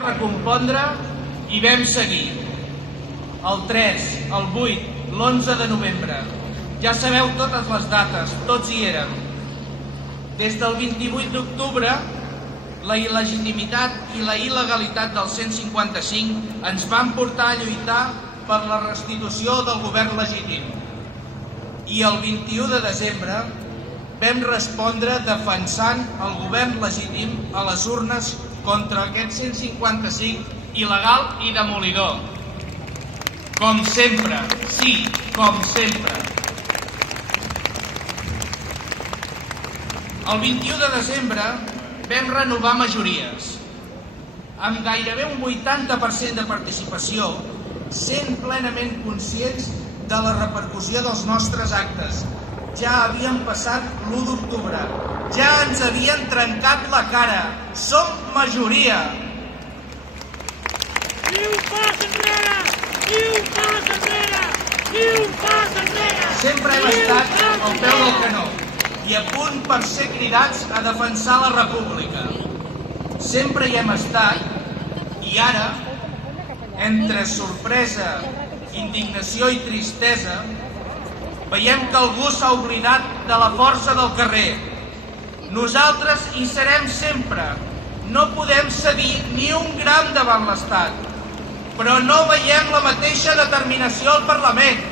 Recompondre i vam seguir. El 3, el 8, l'11 de novembre. Ja sabeu totes les dates, tots hi érem. Des del 28 d'octubre, la il·legitimitat i la il·legalitat del 155 ens van portar a lluitar per la restitució del govern legítim. I el 21 de desembre vam respondre defensant el govern legítim a les urnes contra aquest 155 il·legal i demolidor. Com sempre, sí, com sempre. El 21 de desembre vam renovar majories. Amb gairebé un 80% de participació, sent plenament conscients de la repercussió dels nostres actes. Ja havíem passat l'1 d'octubre. Ja ens havien trencat la cara. Som majoria. Ni un pas enrere! Ni un pas enrere! Ni un pas enrere! Sempre hem estat al peu del canó i a punt per ser cridats a defensar la república. Sempre hi hem estat i ara, entre sorpresa, indignació i tristesa, veiem que algú s'ha oblidat de la força del carrer. Nosaltres hi serem sempre. No podem cedir ni un gram davant l'Estat. Però no veiem la mateixa determinació al Parlament.